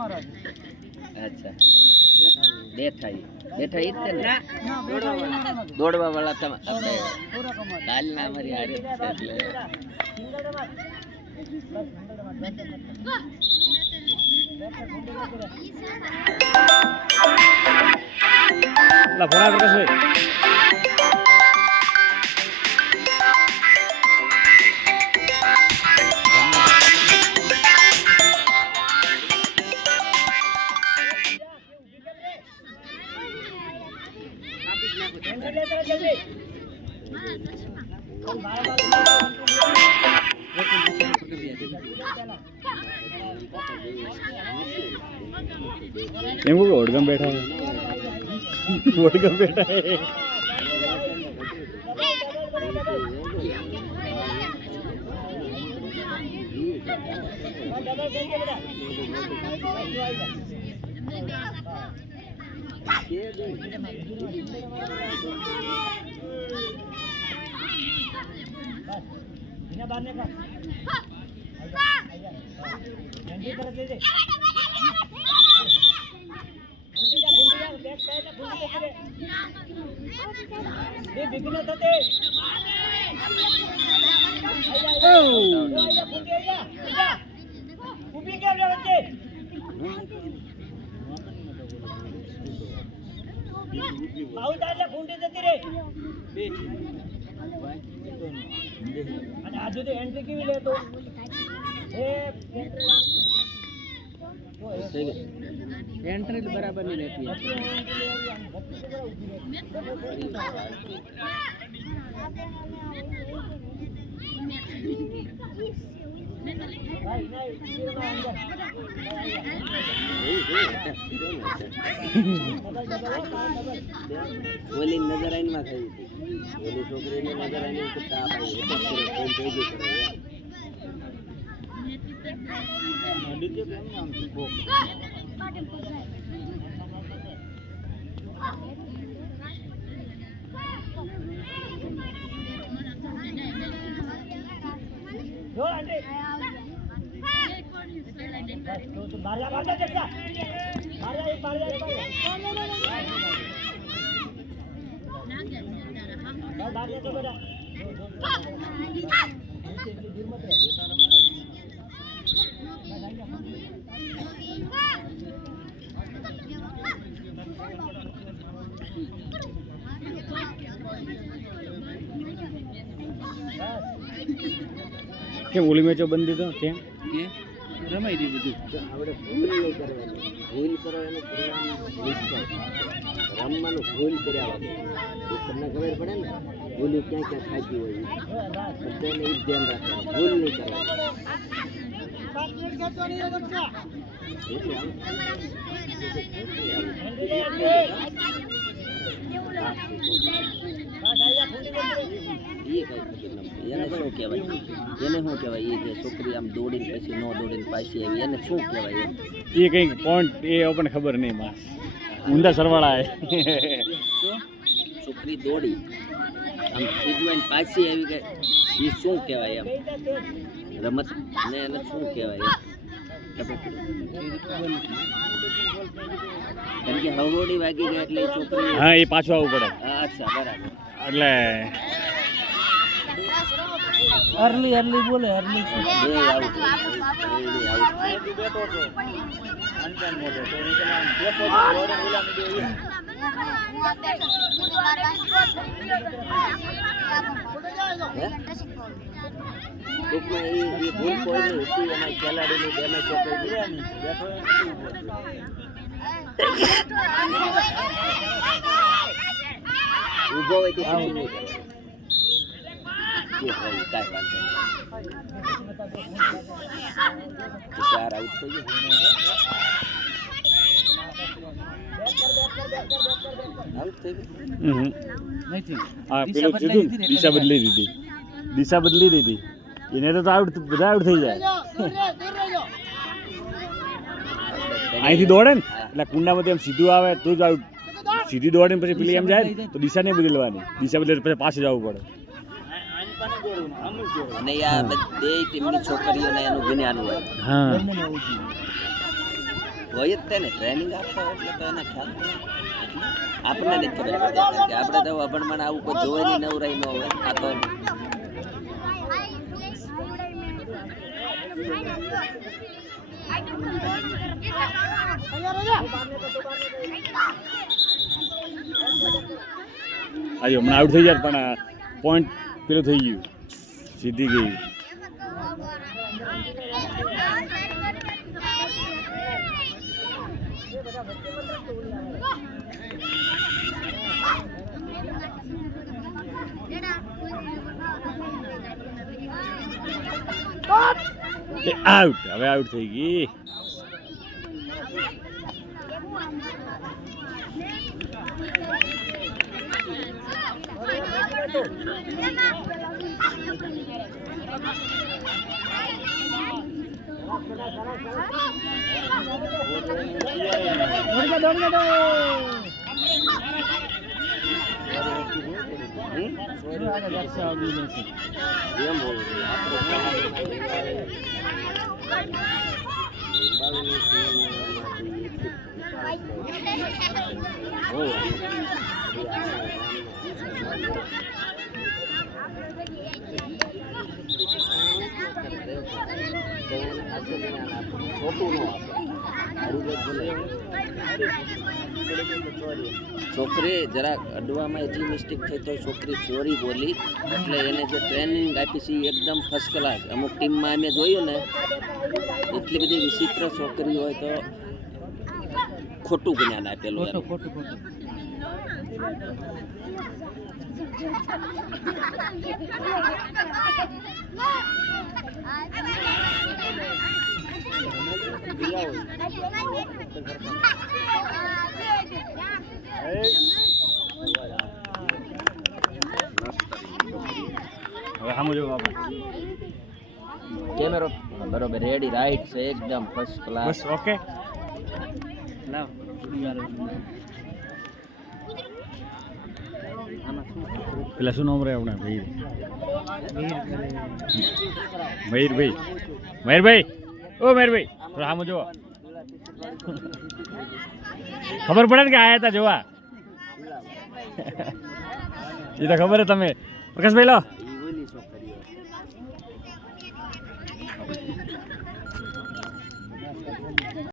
अच्छा બેઠા બેઠા ઈ જ ને દોડવા વાળા તમે આપણે કાલના અમારી હારે છે એટલે લા ભણા પ્રકાશભાઈ એમ કોઈ ઓડગમ બેઠા है ઓડગમ બેઠા है एंट्री की ले तो एंट्री बराबर नहीं रहती है ઓલી નજર આઈને માં થઈ હતી ઓલી છોકરીને નજર આઈને તો તાપ આવી એટલે કોઈ થઈ ગયું નીચે કેમ આમ બો જો આંટી तो मार जा जैसा मार जा एक मार जा तो बेटा કેમ ઓલી મેચો બંધ દીધો કેમ કે રમાઈ દી બધું આપણે ભૂલ નહીં કરવાની ભૂલ કરવાનું રમવાનું ભૂલ કર્યા વગર તમને ખબર પડે ને ભૂલ ક્યાં ક્યાં ખાતી હોય બધાને એ ધ્યાન રાખવાનું ભૂલ નહીં એને શું કહેવાય એ જે છોકરી આમ દોડીને પછી ન દોડીને પાછી આવી એને શું કહેવાય એ કંઈક પોઈન્ટ એ આપણને ખબર નહીં માં ઊંધા સરવાળા શું છોકરી દોડી આમ ખીજવાઈને પાછી આવી ગઈ એ શું કહેવાય એમ રમત ને એને શું કહેવાય એમ કે હવોડી વાગી ગઈ એટલે છોકરી હા એ પાછું આવવું પડે અચ્છા બરાબર એટલે અર્લી બોલે અર્લી ખેલાડીની ડેમેજ ઉભો હોય તે કાંઈ વાંધો ચાર આઉટ થઈ ગયું હા પેલું કીધું દિશા બદલી દીધી એને તો આઉટ બધા આઉટ થઈ જાય અહીંથી દોડે ને એટલે કુંડામાંથી આમ સીધું આવે તો જ આઉટ સીધી દોડે ને પછી પેલી એમ જાય ને તો દિશા નહીં બદલવાની દિશા બદલે પછી પાછું જવું પડે અને આ બે ટીમની છોકરીઓને એનું જ્ઞાન હોય હા હોય જ તે ને ટ્રેનિંગ આપતા હોય એટલે તો એના ખ્યાલ આપણને નથી ખબર પડતી કે આપણે તો અભણમાં આવું કોઈ જોવાની નવરાઈ ન હોય આ તો આજે હમણાં આઉટ થઈ જાય પણ પોઈન્ટ પેલું થઈ ગયું સીધી ગઈ આઉટ હવે આઉટ થઈ ગઈ છોકરી જરાક અડવામાં એટલી મિસ્ટેક થઈ તો છોકરી સોરી બોલી એટલે એને જે ટ્રેનિંગ આપી છે એ એકદમ ફર્સ્ટ ક્લાસ અમુક ટીમમાં અમે જોયું ને એટલી બધી વિચિત્ર છોકરી હોય તો ખોટું જ્ઞાન આપેલું એમ. હવે સામું જોવું આપણે કેમેરો બરોબર રેડી રાઈટ છે એકદમ ફર્સ્ટ ક્લાસ બસ ઓકે પેલા શું નામ રહે આપણે મયુરભાઈ મયુરભાઈ ઓ મયુરભાઈ થોડા સામું જોવો ખબર પડે ને કે આયા હતા જોવા એ તો ખબર હે તમે પ્રકાશભાઈ લો